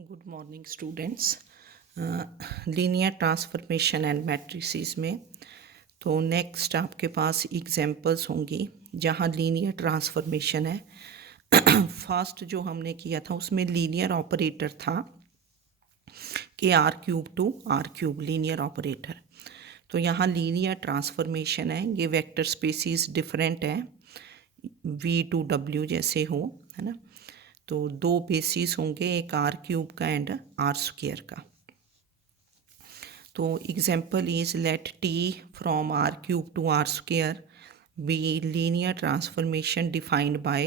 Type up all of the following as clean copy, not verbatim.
Good morning students. Linear transformation and matrices में तो next आपके पास एग्जांपल्स होंगी जहाँ लीनियर ट्रांसफॉर्मेशन है। फर्स्ट जो हमने किया था उसमें लीनियर ऑपरेटर था कि r cube to r cube linear operator. तो यहाँ लीनियर ट्रांसफॉर्मेशन है, ये वेक्टर स्पेसिस डिफरेंट है, वी टू डब्ल्यू जैसे हो, है ना। तो दो बेसिस होंगे, एक आर क्यूब का एंड आर स्क्वायर का। तो example is let T from are cube to are square be linear transformation defined by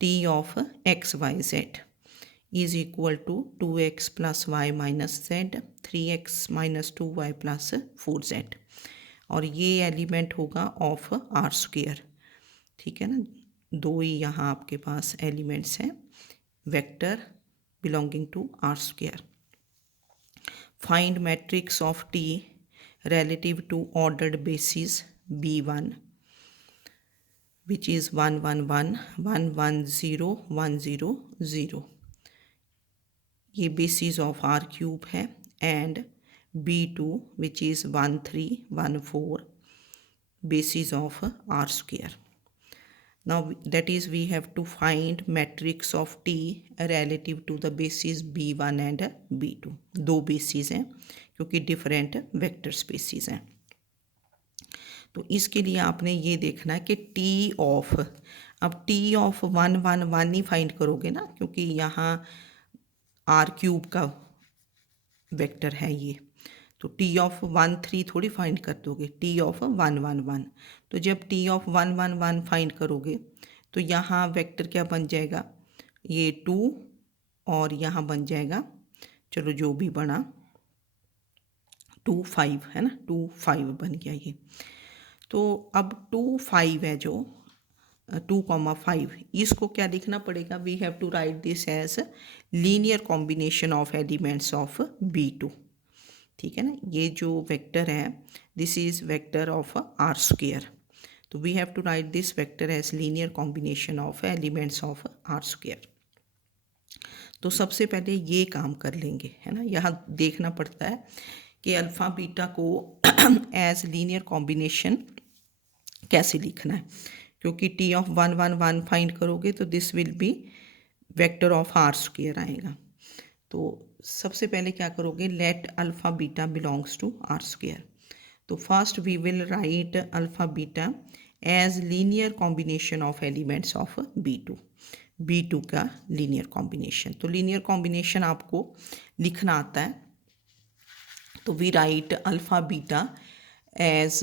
t of x y z is equal to 2x plus y minus z 3x minus 2y plus 4z, और ये element होगा of R square. ठीक है ना, दो ही यहाँ आपके पास एलिमेंट्स हैं vector belonging to are square. Find matrix of t relative to ordered basis B1 which is 1 1 1 1 1 0 1 0 0। ये बेसिस ऑफ आर क्यूब है, and B2 which is 1 3 1 4 basis of R square। Now that is we have to find matrix of T relative to the basis B1 and B2। दो basis हैं क्योंकि different vector spaces हैं। तो इसके लिए आपने ये देखना है कि टी ऑफ, अब टी ऑफ 1 1 1 ही फाइंड करोगे ना, क्योंकि यहाँ आर क्यूब का वेक्टर है ये। तो टी ऑफ 1 3 थोड़ी फाइंड कर दोगे, टी ऑफ 1 1 1। तो जब टी ऑफ 1 1 1 फाइंड करोगे तो यहाँ वेक्टर क्या बन जाएगा, ये 2, और यहाँ बन जाएगा, चलो जो भी बना 2 5, है ना, 2 5 बन गया ये। तो अब 2 5 है जो 2,5, इसको क्या लिखना पड़ेगा, we have to write this as linear combination of elements of B2। ठीक है ना, ये जो वेक्टर है this is vector of R square, तो we have to write this vector as linear combination of elements of R square. तो सबसे पहले ये काम कर लेंगे, है ना। यहाँ देखना पड़ता है कि अल्फ़ा बीटा को एज लीनियर कॉम्बिनेशन कैसे लिखना है, क्योंकि टी ऑफ 1 1 1 फाइंड करोगे तो this will be vector of R square आएगा। तो सबसे पहले क्या करोगे, let alpha beta belongs to are square. तो first we will write alpha beta as linear combination of elements of B2 का लीनियर कॉम्बिनेशन। तो लीनियर कॉम्बिनेशन आपको लिखना आता है, तो we write alpha beta as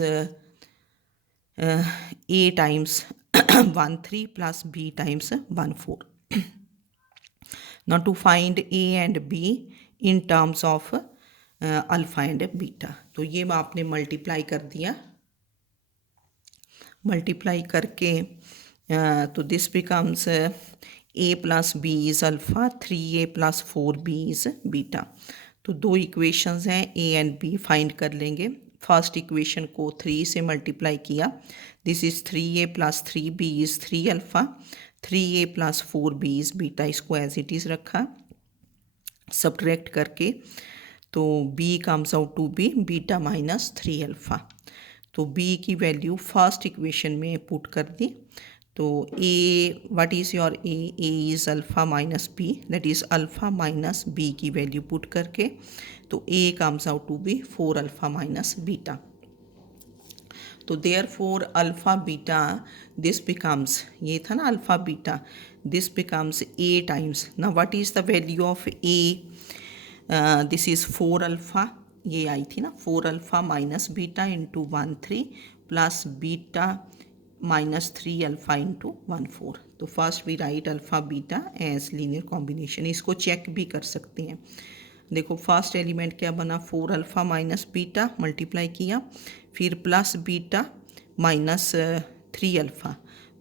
A times 1 3 plus B times 1 4। Now to find A and B in terms of alpha and beta, तो ये आपने मल्टीप्लाई कर दिया, मल्टीप्लाई करके तो this becomes A plus b is alpha 3A plus 4B is beta. तो दो equations हैं, A एंड B फाइंड कर लेंगे। फर्स्ट इक्वेशन को 3 से मल्टीप्लाई किया, this is 3A plus 3B is 3 alpha, 3A plus 4B is beta, इसको as it is रखा। सब्ट्रैक्ट करके तो B comes out to be beta minus 3 alpha. तो B की वैल्यू फर्स्ट इक्वेशन में पुट कर दी। तो A, what is your A is alpha minus B, that is alpha minus B की वैल्यू पुट करके तो A comes out to be 4 alpha minus beta. तो therefore alpha beta this becomes, ये था ना alpha beta, this becomes A times, ना what is the value of A, this is 4 alpha, ये आई थी ना 4 alpha minus beta into 1 3 plus beta minus 3 alpha into 1 4। तो first we write alpha beta as linear combination, इसको check भी कर सकते हैं। देखो फर्स्ट एलिमेंट क्या बना, 4 अल्फ़ा माइनस बीटा मल्टीप्लाई किया, फिर प्लस बीटा माइनस 3 अल्फ़ा,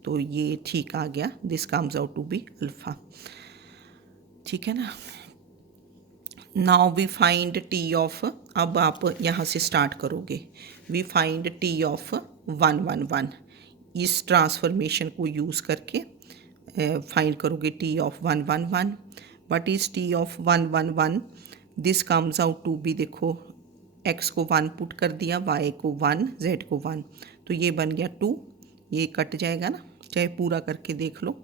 तो ये ठीक आ गया, this comes out to be alpha. ठीक है ना। Now we find T of, अब आप यहाँ से स्टार्ट करोगे, वी फाइंड टी ऑफ 1 1 1, इस ट्रांसफॉर्मेशन को यूज़ करके फाइंड करोगे T of 1 1 1। What is T of 1 1 1, this comes out to be, देखो x को 1 पुट कर दिया, y को 1, z को 1, तो ये बन गया 2, ये कट जाएगा ना, चाहे पूरा करके देख लो।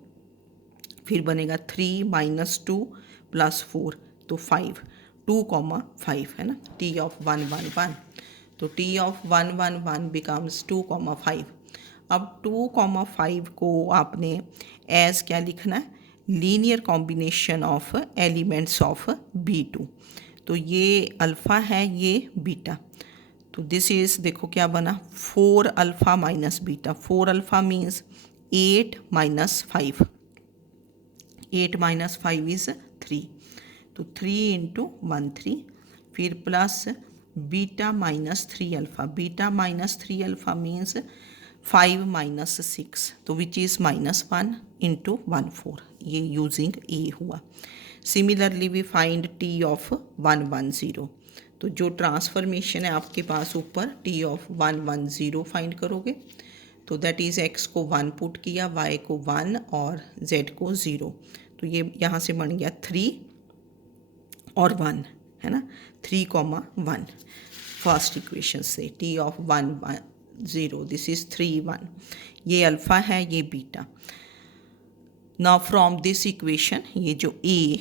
फिर बनेगा 3 माइनस 2 प्लस 4, तो 5, 2,5 है ना, टी ऑफ 1 1 1, तो टी ऑफ 1 1 1 बिकम्स 2,5। अब 2,5 को आपने एज क्या लिखना है, linear combination of elements of B2, तो ये अल्फ़ा है, ये बीटा, तो दिस इज़, देखो क्या बना, 4 alpha minus beta, 4 alpha means 8 minus 5, 8 minus 5 is 3, तो 3 इंटू 1 3, फिर plus beta minus 3 alpha, beta minus 3 alpha means 5 minus 6, तो विच इज़ -1 इंटू 1 4, ये यूजिंग ए हुआ। Similarly we find T of 1 1 0, तो जो ट्रांसफॉर्मेशन है आपके पास ऊपर, टी ऑफ 1 1 0 फाइंड करोगे, तो दैट इज़ एक्स को 1 पुट किया, वाई को 1 और जेड को 0, तो ये यहाँ से बन गया 3 और 1 है ना, 3,1 फर्स्ट इक्वेशन से, टी ऑफ 1 1 0, दिस इज़ 3 1, ये अल्फ़ा है, ये beta. Now from this equation, ये जो a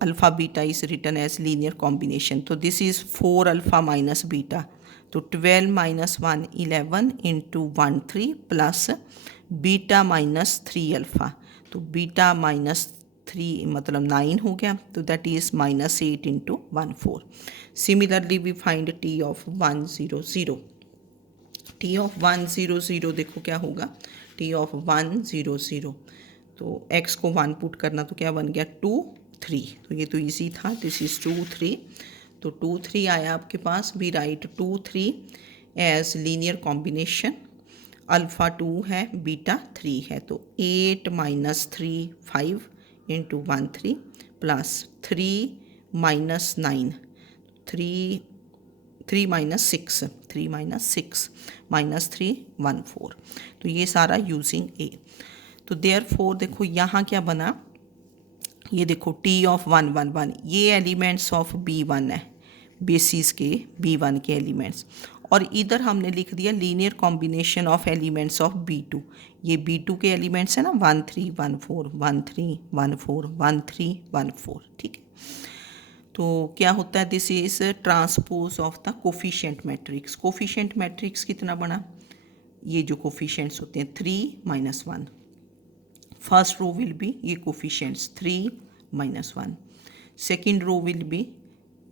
alpha beta is written as linear combination, तो this is 4 alpha minus beta, तो 12 minus 1 11 into 1 3 plus beta minus 3 alpha, तो beta minus 3 मतलब 9 हो गया, तो that is -8 into 1 4। Similarly we find T of 1 0 0, T of 1 0 0 देखो क्या होगा, टी ऑफ 1 0 0, तो x को 1 पुट करना, तो क्या बन गया 2 3, तो ये तो इजी था, दिस इज़ 2 3, तो 2 3 आया आपके पास, we write 2 3 as linear combination, alpha 2 है, बीटा 3 है, तो 8 minus 3 5 into 1 3 plus 3 minus 9 3 3 minus 6 3 minus 6 minus 3 1 4, तो ये सारा यूजिंग ए। तो देयरफॉर देखो यहाँ क्या बना, ये देखो टी ऑफ 1 1 1, ये एलिमेंट्स ऑफ B1 है, बेसिस के B1 के एलिमेंट्स, और इधर हमने लिख दिया linear combination of elements of B2, ये B2 के एलिमेंट्स है ना, 1 3 1 4 1 3 1 4 1 3 1 4, ठीक है। तो क्या होता है, this is transpose of the coefficient matrix, coefficient matrix कितना बना, ये जो कोफिशिएंट्स होते हैं 3 minus 1, first row will be ये coefficients 3 minus 1, second row will be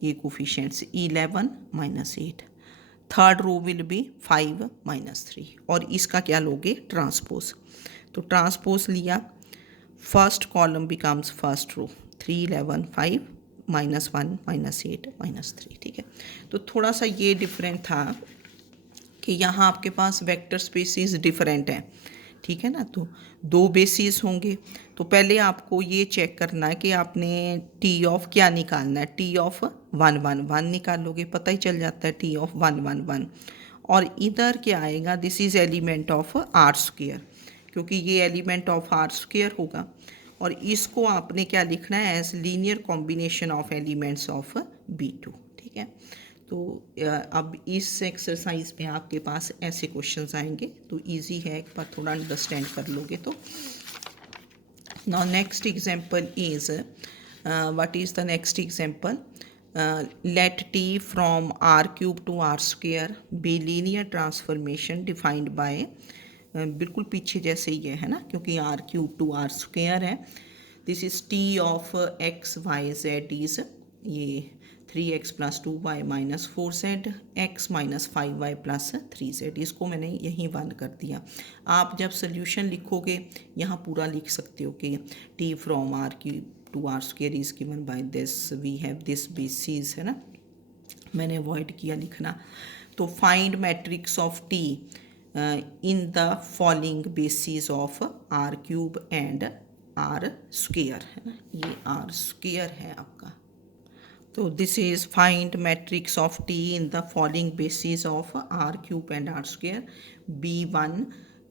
ये coefficients 11 minus 8, third row will be 5 minus 3, और इसका क्या लोगे, ट्रांसपोज, तो ट्रांसपोज लिया, first column becomes first row, 3 11 5 -1 -8 -3, ठीक है। तो थोड़ा सा ये डिफरेंट था कि यहाँ आपके पास वेक्टर स्पेसिस डिफरेंट हैं, ठीक है ना, तो 2 बेसिस होंगे, तो पहले आपको ये चेक करना है कि आपने टी ऑफ क्या निकालना है, टी ऑफ 1 1 1 निकालोगे, पता ही चल जाता है टी ऑफ 1 1 1, और इधर क्या आएगा, this is element of R square, क्योंकि ये एलिमेंट ऑफ आर स्क्वायर होगा, और इसको आपने क्या लिखना है, as linear combination of elements of B2, ठीक है। तो अब इस एक्सरसाइज में आपके पास ऐसे क्वेश्चंस आएंगे, तो इजी है, एक बार थोड़ा अंडरस्टैंड कर लोगे तो। Now next example is, what is the next example, let T from are cube to are square be linear transformation defined by, बिल्कुल पीछे जैसे ही है ना, क्योंकि R cube to are square है, this is T of x y z is ये 3x plus 2y minus 4z, x minus 5y plus 3z, इसको मैंने यहीं बंद कर दिया। आप जब सोल्यूशन लिखोगे यहाँ पूरा लिख सकते हो कि t from r cube to are square is given by this, we have this basis, है ना, मैंने अवॉइड किया लिखना। तो find matrix of t in the following basis of r cube and r square, है ना, ये r स्क्वायर है आपका। तो this is find matrix of T in the following basis of r cube and r square, B1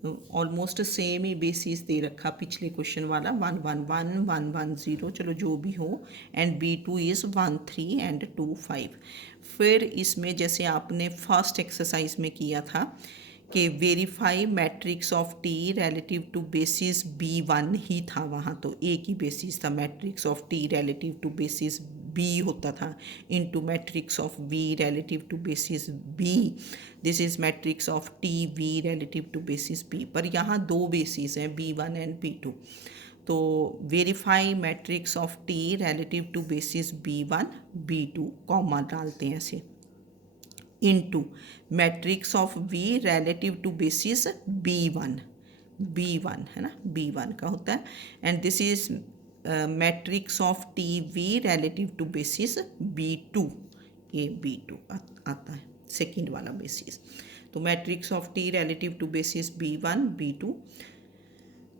almost same ही बेसिस दे रखा पिछले क्वेश्चन वाला 1 1 1 1 1 0, चलो जो भी हो, एंड B2 इज़ 1 3 एंड 2 5। फिर इसमें जैसे आपने फर्स्ट एक्सरसाइज में किया था कि verify matrix of T relative to basis B1 ही था, वहाँ तो एक ही बेसिस था, matrix of T relative to basis B होता था into matrix of V relative to basis B। This is matrix of T V relative to basis B, पर यहाँ दो बेसिस हैं B1 एंड B2। तो verify matrix of T relative to basis B1 B2 comma डालते हैं ऐसे into matrix of V relative to basis B1 है ना, B1 का होता है, and this is matrix of T V relative to basis B2, ये B2 आता है सेकेंड वाला बेसिस। तो matrix of T relative to basis B1 B2,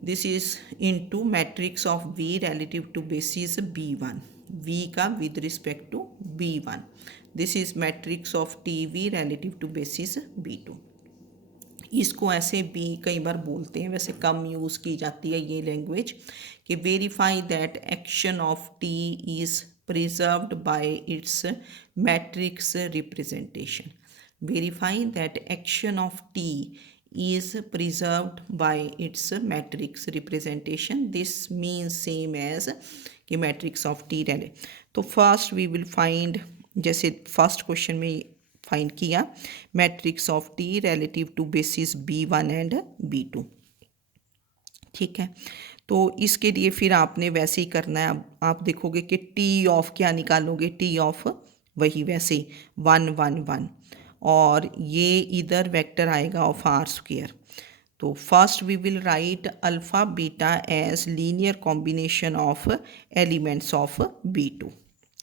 this is into matrix of V relative to basis B1, V का with respect to B1, this is matrix of T V relative to basis B2। इसको ऐसे भी कई बार बोलते हैं, वैसे कम use की जाती है ये लैंग्वेज, कि verify that action of T is preserved bye it's matrix representation. Verify that action of T is preserved by its matrix representation. This means same as कि matrix of T रहे। तो first we will find, जैसे first question में find किया, matrix of T relative to basis B1 and B2, ठीक है। तो इसके लिए फिर आपने वैसे ही करना है। अब आप देखोगे कि T ऑफ क्या निकालोगे, T ऑफ वही वैसे 1 1 1, और ये इधर वेक्टर आएगा ऑफ आर स्क्वेयर। तो first we will write alpha beta as linear combination of elements of B2,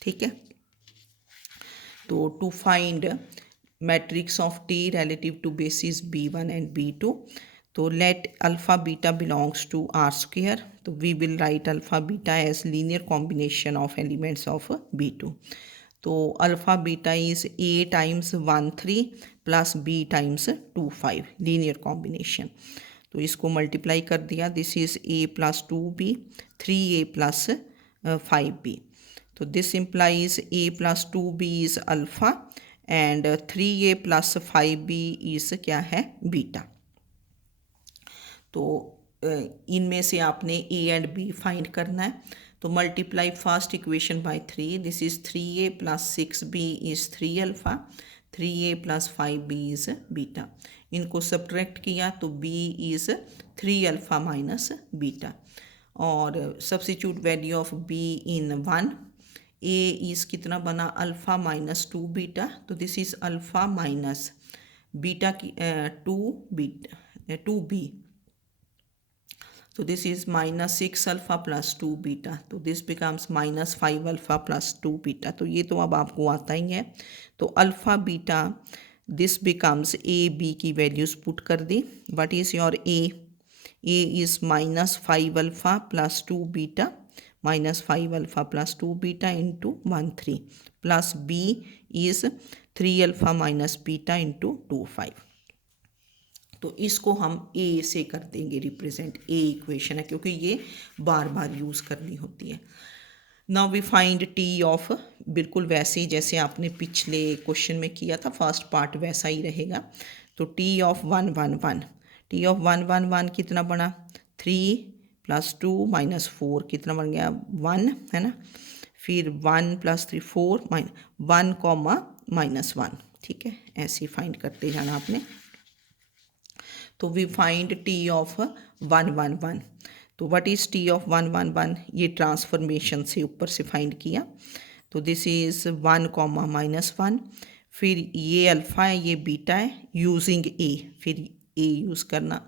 ठीक है। तो to find matrix of T relative to basis B1 and B2, तो let alpha beta belongs to R square, तो we will write alpha beta as linear combination of elements of B2। तो alpha beta is A times 1 3 plus B times 2 5, linear combination. तो इसको multiply कर दिया, this is A plus 2B 3A plus 5B। तो this implies A plus 2B is alpha and 3A plus 5B is क्या है, beta. तो इनमें से आपने A एंड B फाइंड करना है। तो multiply first equation by 3, this is 3A plus 6B is 3 alpha, 3A plus 5B is beta. इनको सब्ट्रैक्ट किया तो B is 3 alpha minus beta, और substitute value of B in 1, A is कितना बना, alpha minus 2 beta, तो this is alpha minus beta की 2B, so this is minus 6 alpha plus 2 beta, तो this becomes minus 5 alpha plus 2 beta। तो ये तो अब आपको आता ही है। तो alpha beta this becomes A B की वैल्यूज़ पुट कर दी। What is your A? A is minus 5 alpha plus 2 beta, minus 5 alpha plus 2 beta into 1 3, plus B is 3 alpha minus beta into 2 5। तो इसको हम A से कर देंगे represent, A equation है क्योंकि ये बार बार यूज़ करनी होती है। Now we find T of, बिल्कुल वैसे ही जैसे आपने पिछले क्वेश्चन में किया था, फर्स्ट पार्ट वैसा ही रहेगा। तो T ऑफ 1 1 1, T ऑफ 1 1 1 कितना बना, 3 प्लस 2 माइनस 4 कितना बन गया, 1 है ना। फिर 1 प्लस 3 4 1 कॉमा माइनस 1, ठीक है, ऐसे फाइंड करते जाना आपने। तो वी फाइंड T ऑफ 1 1 1। तो व्हाट इज़ T ऑफ 1 1 1, ये ट्रांसफॉर्मेशन से ऊपर से फाइंड किया। तो दिस इज़ 1 कॉमा माइनस 1, फिर ये अल्फ़ा है ये बीटा है, यूजिंग A, फिर A यूज़ करना।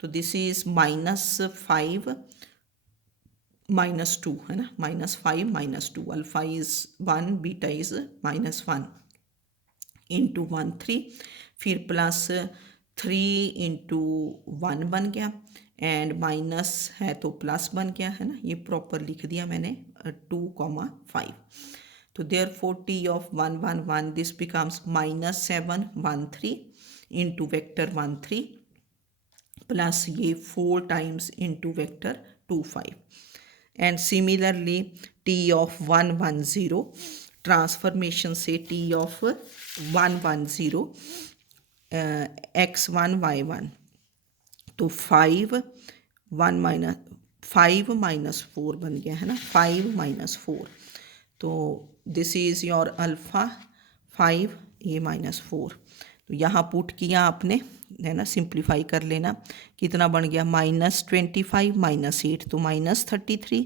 तो दिस इज़ माइनस 5 माइनस 2 है ना, minus 5 minus 2, alpha is 1 beta is minus 1 into 1 3, फिर प्लस 3 इंटू 1 बन गया, एंड माइनस है तो प्लस बन गया है ना, ये प्रॉपर लिख दिया मैंने 2 कॉमा 5। तो therefore T of 1 1 1 this becomes minus 7 1 3 into vector 1 3 plus ये 4 times into vector 2 5 and similarly T of 1 1 0 transformation से टी ऑफ 1 1 0 x1 y1 तो 5 माइनस 4 बन गया है ना, 5 माइनस 4 तो दिस इज़ योर अल्फ़ा 5 ये माइनस 4 तो यहाँ पुट किया आपने है ना, सिंप्लीफाई कर लेना कितना बन गया -25 माइनस 8 तो -33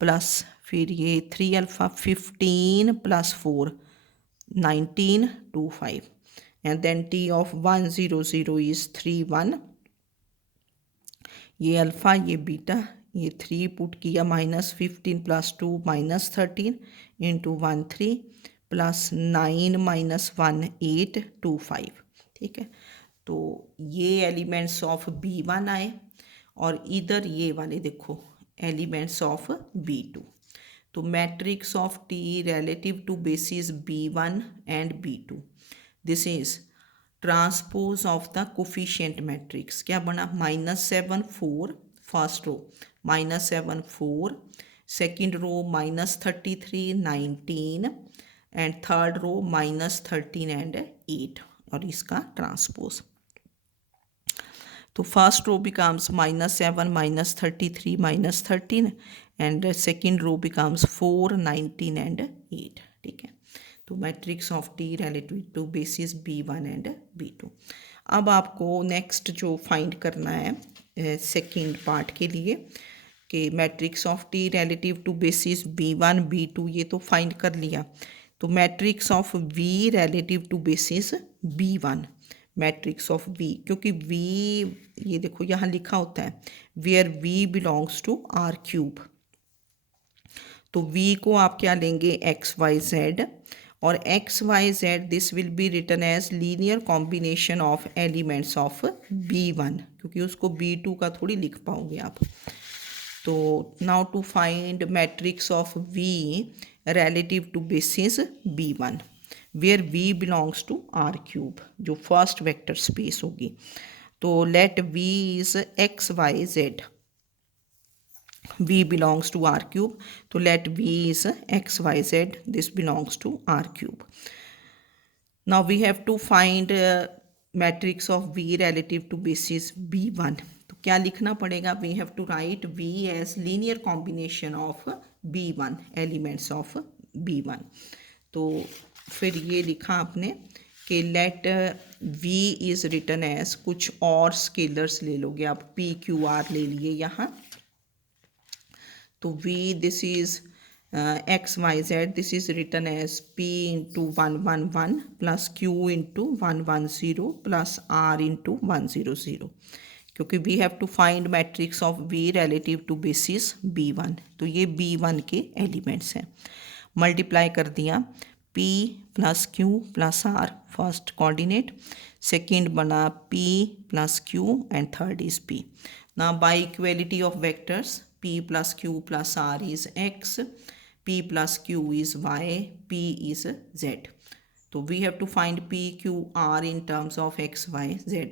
प्लस फिर ये 3 alpha 15 plus 4 19 2 5 and then T of 1 0 0 is 3 1 ये अल्फ़ा ये बीटा ये 3 पुट किया -15 प्लस 2 -13 इंटू 1 3 प्लस 9 माइनस 1 8 2 5 ठीक है। तो ये एलिमेंट्स ऑफ B1 आए और इधर ये वाले देखो एलिमेंट्स ऑफ B2 तो matrix of T relative to basis B1 and B2 this is transpose of the coefficient matrix क्या बना -7 4 first row -7 4 second row -33 19 and third row -13 and 8 और इसका ट्रांसपोज तो first row becomes -7 -33 -13 and second row becomes 4 19 and 8 ठीक है। तो matrix of T relative to basis B1 and B2। अब आपको नेक्स्ट जो फाइंड करना है सेकंड पार्ट के लिए कि matrix of T relative to basis B1 B2 ये तो फाइंड कर लिया तो matrix of V relative to basis B1 matrix of V क्योंकि V ये देखो यहाँ लिखा होता है where V belongs to R³ तो V को आप क्या लेंगे XYZ और XYZ this will be written as linear combination of elements of B1 क्योंकि उसको B2 का थोड़ी लिख पाओगे आप। तो now to find matrix of V relative to basis B1 where V belongs to R³ जो फर्स्ट वेक्टर स्पेस होगी तो let V is XYZ V belongs to R³ तो let V is XYZ this belongs to R³। now we have to find matrix of V relative to basis B1 तो क्या लिखना पड़ेगा we have to write V as linear combination of B1 elements of B1 तो फिर ये लिखा आपने कि let V is written as कुछ और स्केलर्स ले लोगे आप PQR ले लिए यहाँ तो V this is XYZ this is written as P into 111 plus Q into 110 plus R into 100 क्योंकि we have to find matrix of V relative to basis B1 तो ये B1 के एलिमेंट्स हैं मल्टीप्लाई कर दिया P plus Q plus R first coordinate second बना P plus Q and third is P now by equality of vectors P plus Q plus R is X, P plus Q is Y, P is Z. तो we have to find P, Q, R in terms of X, Y, Z.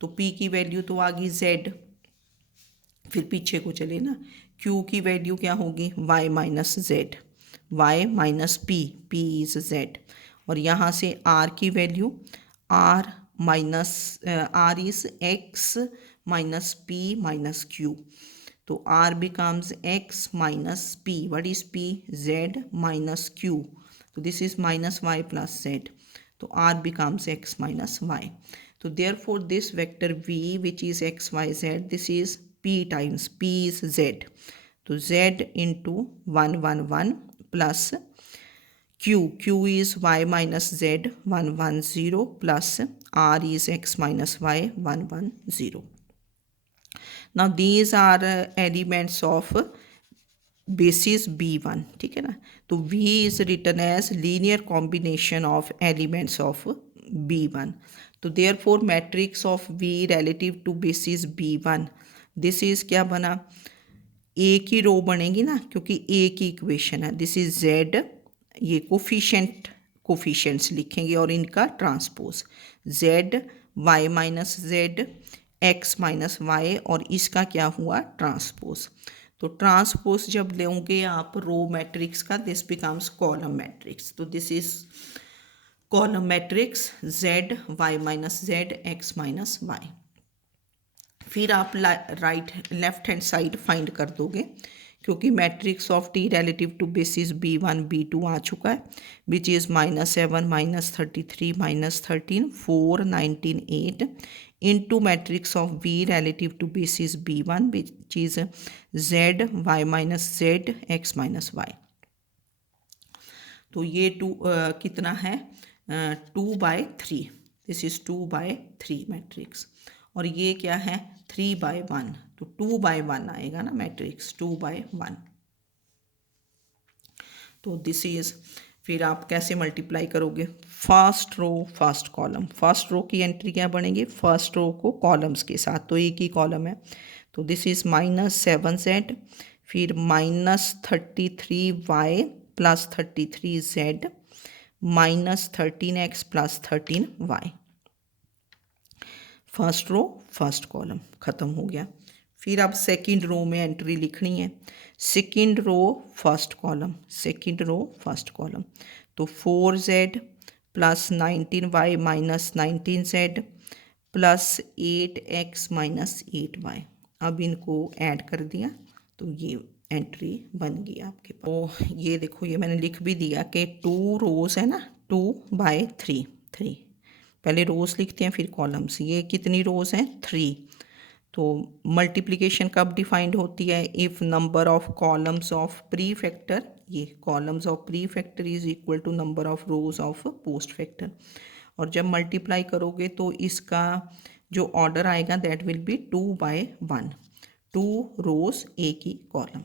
तो P की value तो आ गई Z, फिर पीछे को चले ना Q की वैल्यू क्या होगी Y minus Z, Y minus P, P is Z और यहाँ से R की value R minus R is X minus P minus Q तो R becomes X minus P. What is P? Z minus Q. So this is minus Y plus Z. So R becomes X minus Y. So therefore this vector V which is X, Y, Z this is P times P is Z. So Z into 1 1 1 plus Q. Q is Y minus Z 1 1 0 plus R is X minus Y 1 1 0. now these are elements of basis B1 ठीक है ना तो V is written as linear combination of elements of B1 तो therefore matrix of V relative to basis B1 this is क्या बना A की रो बनेगी ना क्योंकि A की इक्वेशन है दिस इज Z ये कोफिशिएंट्स लिखेंगे और इनका transpose Z Y minus Z x minus y, और इसका क्या हुआ ट्रांसपोज। तो ट्रांसपोज जब लोगे आप रो मैट्रिक्स का, दिस बिकम्स कॉलम मैट्रिक्स। तो this is column matrix z y minus z x minus y. फिर आप right left hand side find कर दोगे, क्योंकि matrix of T relative to basis b1 b2 आ चुका है, which is -7 -33 -13 4 19 8 into matrix of v relative to basis b1 which is z y minus z x minus y. तो ये कितना है 2/3, दिस इज 2/3 मैट्रिक्स। और ये क्या है 3/1, तो 2/1 आएगा ना मैट्रिक्स 2/1। तो दिस इज, फिर आप कैसे मल्टीप्लाई करोगे, first row first column. First row की एंट्री क्या बनेगी, फर्स्ट रो को कॉलम्स के साथ, तो एक ही कॉलम है, तो दिस इज -7z, फिर -33y plus 33z -13x plus 13y। First row first column ख़त्म हो गया। फिर अब सेकंड रो में एंट्री लिखनी है, second row first column, second row first column. तो 4z plus 19y minus 19z plus 8x minus 8y। अब इनको ऐड कर दिया तो ये एंट्री बन गई आपके पास। तो ये देखो, ये मैंने लिख भी दिया कि 2 रोज़ है ना, 2/3 3। पहले रोज़ लिखते हैं फिर कॉलम्स। ये कितनी रोज़ हैं 3। तो मल्टीप्लिकेशन कब डिफाइंड होती है, if number of columns of pre factor, ये columns of pre factor is equal to number of rows of post factor. और जब मल्टीप्लाई करोगे तो इसका जो ऑर्डर आएगा दैट विल बी 2/1, 2 रोज़ एक ही कॉलम।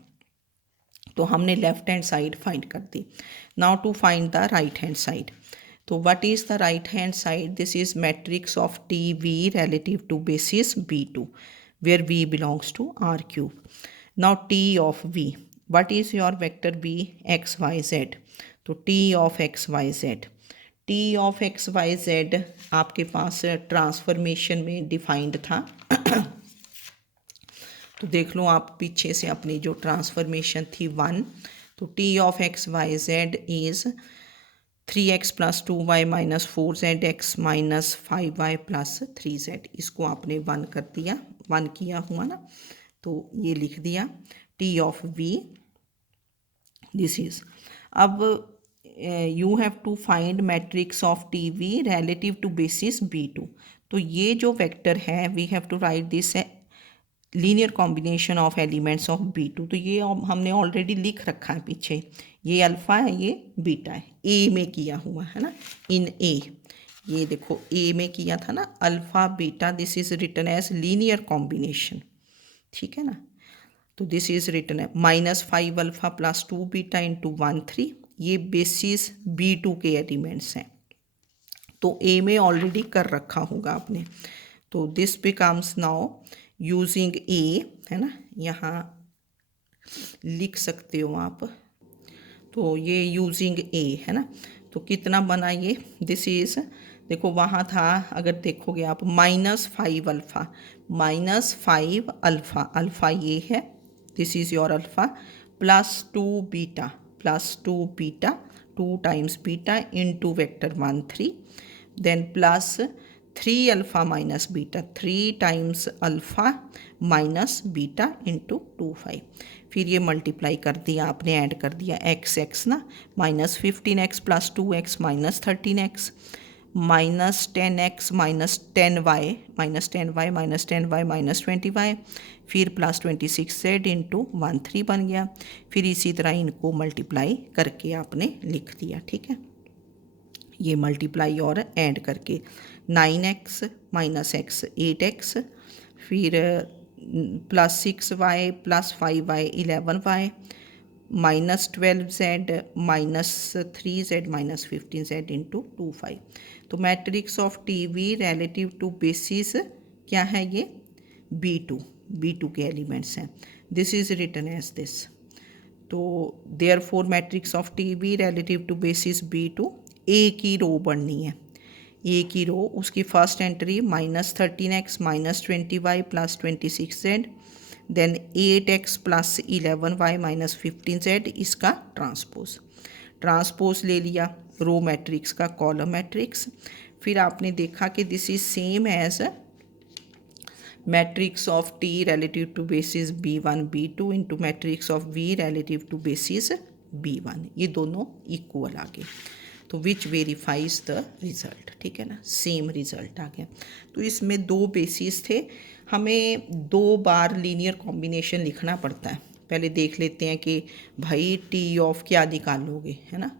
तो हमने लेफ्ट हैंड साइड फाइंड कर दी। Now to find the right hand side. तो what is the right hand side, this is matrix of T V relative to basis b2 where v belongs to r3। Now t of v, what is your vector v x y z। तो t of x y z, t of x y z आपके पास transformation में defined था। तो देख लो आप पीछे से अपनी जो ट्रांसफॉर्मेशन थी 1। तो t of x y z is 3x plus 2y minus 4z x minus 5y plus 3z। इसको आपने 1 कर दिया, 1 किया हुआ ना, तो ये लिख दिया t of v, this is. अब you have to find matrix of T V relative to basis b2। तो ये जो वेक्टर है we have to write this linear combination of elements of b2। तो ये हमने ऑलरेडी लिख रखा है पीछे, ये अल्फ़ा है ये बीटा है, ए में किया हुआ है ना, इन ए। ये देखो ए में किया था ना alpha beta, this is written as linear combination, ठीक है ना। तो दिस इज़ रिटन है -5 अल्फ़ा प्लस 2 बीटा इंटू 1 3। ये बेसिस b2 के एलिमेंट्स हैं, तो ए में ऑलरेडी कर रखा होगा आपने। तो दिस बिकम्स नाउ यूजिंग ए, है ना, यहाँ लिख सकते हो आप। तो ये यूजिंग ए है ना, तो कितना बना ये, दिस इज़, देखो वहाँ था, अगर देखोगे आप -5 अल्फ़ा, -5 अल्फ़ा, अल्फ़ा ये है, this is your alpha, plus 2 beta, plus 2 beta, 2 times beta into vector 1 3, then plus 3 alpha minus beta, 3 times alpha minus beta into 2 5। फिर ये मल्टीप्लाई कर दिया आपने, ऐड कर दिया x ना, -15x plus 2x minus 13x minus 10x minus 10y minus 10y minus 10y minus 20y, फिर plus 26z into 1 3 बन गया। फिर इसी तरह इनको मल्टीप्लाई करके आपने लिख दिया, ठीक है। ये मल्टीप्लाई और ऐड करके 9x माइनस x 8x, फिर plus 6y plus 5y 11y minus 12z minus 3z minus 15z into 2 5। तो matrix of T V relative to basis क्या है, ये b2 के एलिमेंट्स हैं, this is written as this. तो therefore matrix of T V relative to basis b2, एक ही रो बननी है, ए की रो, उसकी first entry -13x -20y plus 26z, then 8x plus 11y minus 15z, इसका ट्रांसपोज ले लिया रो मैट्रिक्स का कॉलम मैट्रिक्स। फिर आपने देखा कि this is same as matrix of T relative to basis b1 b2 into matrix of v relative to basis b1, ये दोनों इक्वल आ गए, तो विच वेरीफाइज द रिज़ल्ट, ठीक है ना, सेम रिज़ल्ट आ गया। तो इसमें 2 बेसिस थे, हमें 2 बार लीनियर कॉम्बिनेशन लिखना पड़ता है। पहले देख लेते हैं कि भाई टी ऑफ क्या निकालोगे, है ना।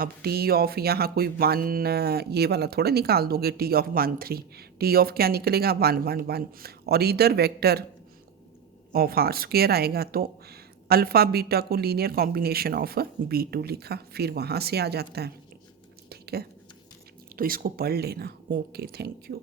अब टी ऑफ यहाँ कोई 1 ये वाला थोड़ा निकाल दोगे, टी ऑफ 1 3, टी ऑफ क्या निकलेगा 1 1 1, और इधर वेक्टर ऑफ आर स्क्वायर आएगा, तो अल्फ़ा बीटा को लीनियर कॉम्बिनेशन ऑफ b2 लिखा, फिर वहाँ से आ जाता है, ठीक है। तो इसको पढ़ लेना। Okay, thank you.